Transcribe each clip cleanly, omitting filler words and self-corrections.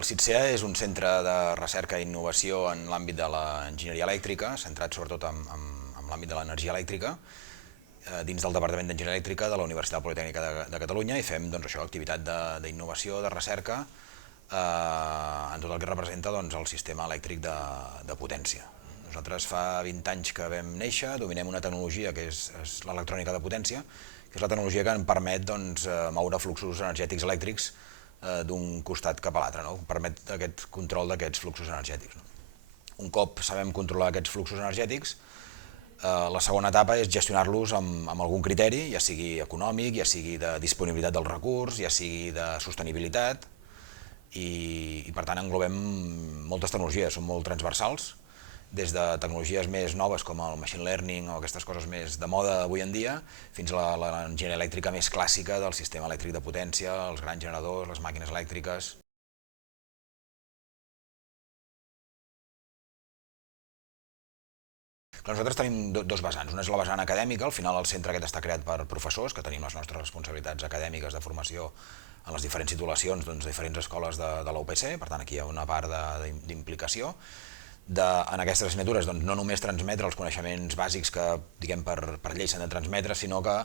El CITSEA és un centre de recerca i innovació en l'àmbit de l'enginyeria elèctrica, centrat sobretot en l'àmbit de l'energia elèctrica, dins del Departament d'Enginyeria Elèctrica de la Universitat Politècnica de Catalunya, i fem activitat d'innovació, de recerca, en tot el que representa el sistema elèctric de potència. Nosaltres fa 20 anys que vam néixer, dominem una tecnologia que és l'electrònica de potència, que és la tecnologia que ens permet moure fluxos energètics elèctrics d'un costat cap a l'altre, permet aquest control d'aquests fluxos energètics. Un cop sabem controlar aquests fluxos energètics, la segona etapa és gestionar-los amb algun criteri, ja sigui econòmic, ja sigui de disponibilitat del recurs, ja sigui de sostenibilitat, i per tant englobem moltes tecnologies, són molt transversals, des de tecnologies més noves com el machine learning o aquestes coses més de moda avui en dia, fins a l'enginyeria elèctrica més clàssica del sistema elèctric de potència, els grans generadors, les màquines elèctriques. Nosaltres tenim dos vessants. Una és la vessant acadèmica, al final el centre aquest està creat per professors, que tenim les nostres responsabilitats acadèmiques de formació en les diferents titulacions de diferents escoles de la UPC, per tant aquí hi ha una part d'implicació. En aquestes assignatures no només transmetre els coneixements bàsics que per llei s'han de transmetre, sinó que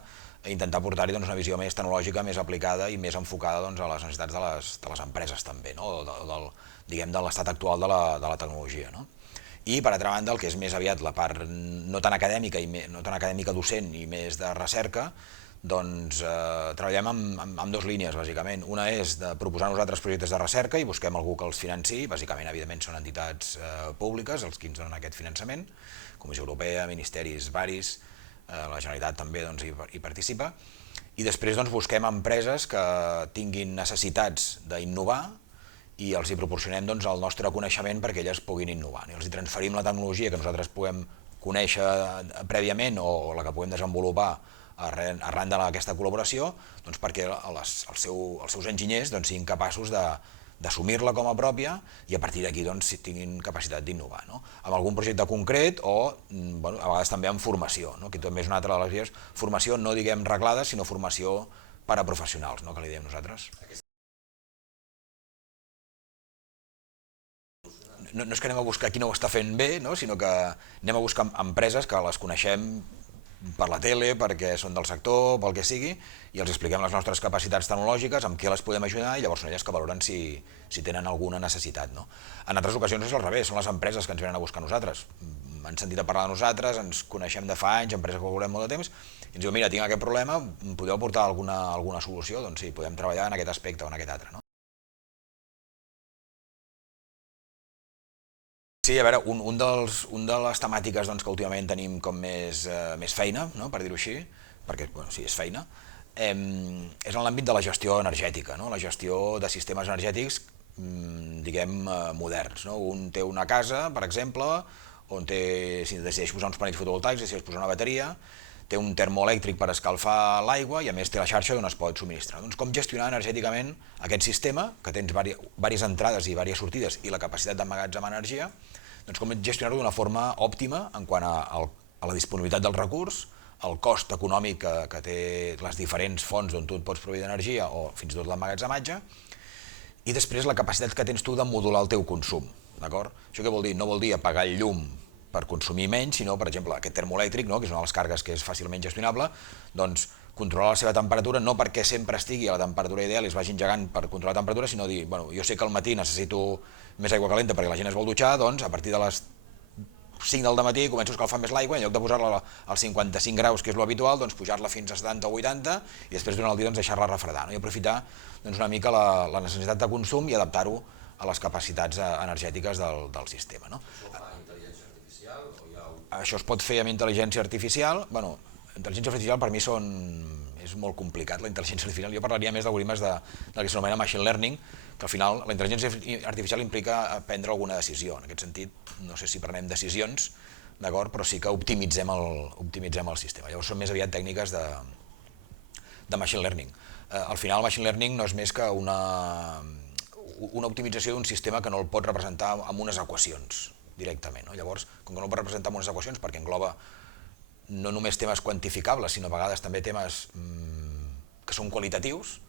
intentar portar-hi una visió més tecnològica, més aplicada i més enfocada a les necessitats de les empreses també, de l'estat actual de la tecnologia. I per altra banda el que és més aviat la part no tan acadèmica docent i més de recerca, treballem amb dues línies bàsicament. Una és de proposar nosaltres projectes de recerca i busquem algú que els financi, bàsicament evidentment són entitats públiques els que ens donen aquest finançament, Comissió Europea, ministeris varis, la Generalitat també hi participa, i després busquem empreses que tinguin necessitats d'innovar i els hi proporcionem el nostre coneixement perquè elles puguin innovar. I els hi transferim la tecnologia que nosaltres puguem conèixer prèviament o la que puguem desenvolupar arran d'aquesta col·laboració perquè els seus enginyers siguin capaços d'assumir-la com a pròpia i a partir d'aquí tinguin capacitat d'innovar. Amb algun projecte concret o a vegades també amb formació, que també és una altra de les vies, formació no diguem reglada, sinó formació per a professionals, que li diem nosaltres. No és que anem a buscar qui no ho està fent bé, sinó que anem a buscar empreses que les coneixem per la tele, perquè són del sector, pel que sigui, i els expliquem les nostres capacitats tecnològiques, amb què les podem ajudar, i llavors són elles que valoren si tenen alguna necessitat. En altres ocasions és al revés, són les empreses que ens venen a buscar a nosaltres. Han sentit a parlar de nosaltres, ens coneixem de fa anys, empreses que volem molt de temps, i ens diuen, mira, tinc aquest problema, podeu aportar alguna solució? Doncs sí, podem treballar en aquest aspecte o en aquest altre. Sí, a veure, una de les temàtiques que últimament tenim com més feina, per dir-ho així, perquè sí, és feina, és en l'àmbit de la gestió energètica, la gestió de sistemes energètics, diguem, moderns. Un té una casa, per exemple, on si decideix posar uns panells fotovoltaics, decideix posar una bateria, té un termoelèctric per escalfar l'aigua i a més té la xarxa on es pot subministrar. Com gestionar energèticament aquest sistema, que tens diverses entrades i diverses sortides i la capacitat d'emmagatzemar energia, com gestionar-ho d'una forma òptima en quant a la disponibilitat del recurs, el cost econòmic que té les diferents fonts on tu et pots proveir d'energia o fins i tot l'emmagatzematge, i després la capacitat que tens tu de modular el teu consum. Això què vol dir? No vol dir apagar el llum per consumir menys, sinó, per exemple, aquest termoelèctric, que és una de les cargues que és fàcilment gestionable, doncs controlar la seva temperatura, no perquè sempre estigui a la temperatura ideal i es vagi engegant per controlar la temperatura, sinó dir, jo sé que al matí necessito més aigua calenta perquè la gent es vol dutxar, doncs a partir de les 5 del matí començo a escalfar més l'aigua, en lloc de posar-la als 55 graus, que és l'habitual, doncs pujar-la fins a 70 o 80 i després durant el dia deixar-la refredar i aprofitar una mica la necessitat de consum i adaptar-ho a les capacitats energètiques del sistema. Això es pot fer amb intel·ligència artificial. Intel·ligència artificial per mi és molt complicat, la intel·ligència artificial. Jo parlaria més d'algoritmes del que s'anomena machine learning, que al final la intel·ligència artificial implica prendre alguna decisió. En aquest sentit, no sé si prenem decisions, però sí que optimitzem el sistema. Llavors són més aviat tècniques de machine learning. Al final el machine learning no és més que una optimització d'un sistema que no el pot representar amb unes equacions directament. Llavors, com que no el pot representar amb unes equacions perquè engloba no només temes quantificables, sinó a vegades també temes que són qualitatius,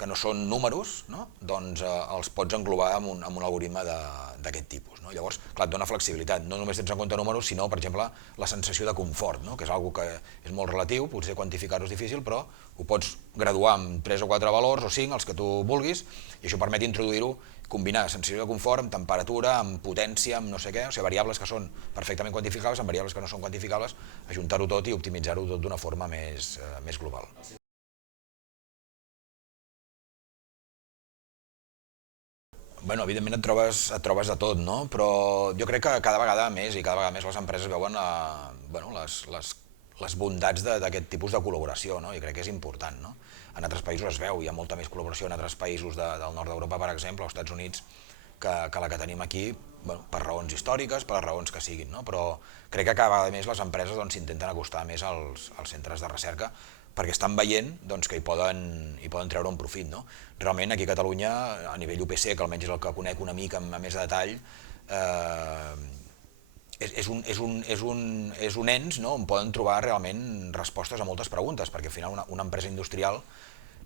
que no són números, no? Doncs els pots englobar en un algoritme d'aquest tipus. No? Llavors, clar, et dona flexibilitat. No només tens en compte números, sinó, per exemple, la sensació de confort, no? Que és una que és molt relatiu, potser quantificar-ho és difícil, però ho pots graduar amb 3 o 4 valors o 5, els que tu vulguis, i això permet introduir-ho, combinar sensació de confort amb temperatura, amb potència, amb no sé què, o sigui, variables que són perfectament quantificables, amb variables que no són quantificables, ajuntar-ho tot i optimitzar-ho tot d'una forma més global. Bueno, evidentment et trobes de tot, no? Però jo crec que cada vegada més i cada vegada més les empreses veuen les bondats d'aquest tipus de col·laboració, no? I crec que és important, no? En altres països es veu, hi ha molta més col·laboració en altres països del nord d'Europa, per exemple, als Estats Units, que la que tenim aquí, bueno, per raons històriques, per les raons que siguin, no? Però crec que cada vegada més les empreses s'intenten acostar més als centres de recerca perquè estan veient que hi poden treure un profit. No? Realment aquí a Catalunya, a nivell UPC, que almenys és el que conec una mica amb més detall, és un ens, no? On poden trobar realment respostes a moltes preguntes, perquè al final una empresa industrial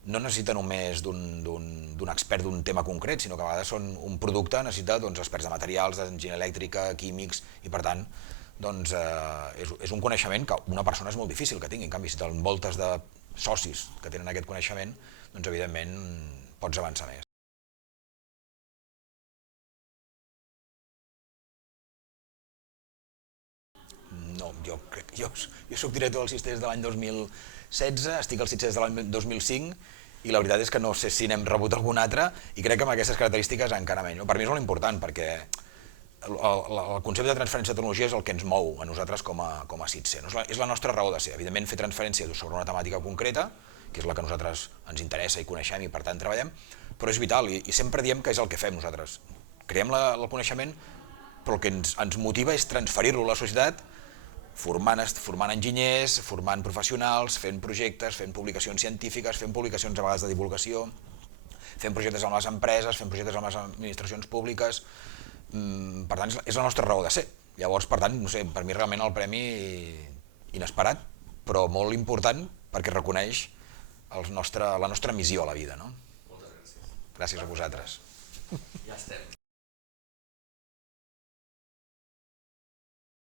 no necessita només d'un expert d'un tema concret, sinó que a vegades un producte necessita experts de materials, d'enginyeria elèctrica, químics, i per tant és un coneixement que una persona és molt difícil que tingui. En canvi, si t'envoltes de socis que tenen aquest coneixement, doncs evidentment pots avançar més. No, jo soc director del CIS des de l'any 2016, estic al CIS des de l'any 2005 i la veritat és que no sé si n'hem rebut algun altre i crec que amb aquestes característiques encara menys. Per mi és molt important perquè el concepte de transferència de tecnologia és el que ens mou a nosaltres com a CITSE. És la nostra raó de ser. Evidentment, fer transferència sobre una temàtica concreta, que és la que a nosaltres ens interessa i coneixem i per tant treballem, però és vital i sempre diem que és el que fem nosaltres. Creem el coneixement, però el que ens motiva és transferir-lo a la societat formant enginyers, formant professionals, fent projectes, fent publicacions científiques, fent publicacions a vegades de divulgació, fent projectes amb les empreses, fent projectes amb les administracions públiques. Per tant, és la nostra raó de ser. Llavors, per tant, no sé, per mi realment el premi inesperat, però molt important perquè reconeix la nostra missió a la vida. No? Moltes gràcies. Gràcies a vosaltres. Ja estem.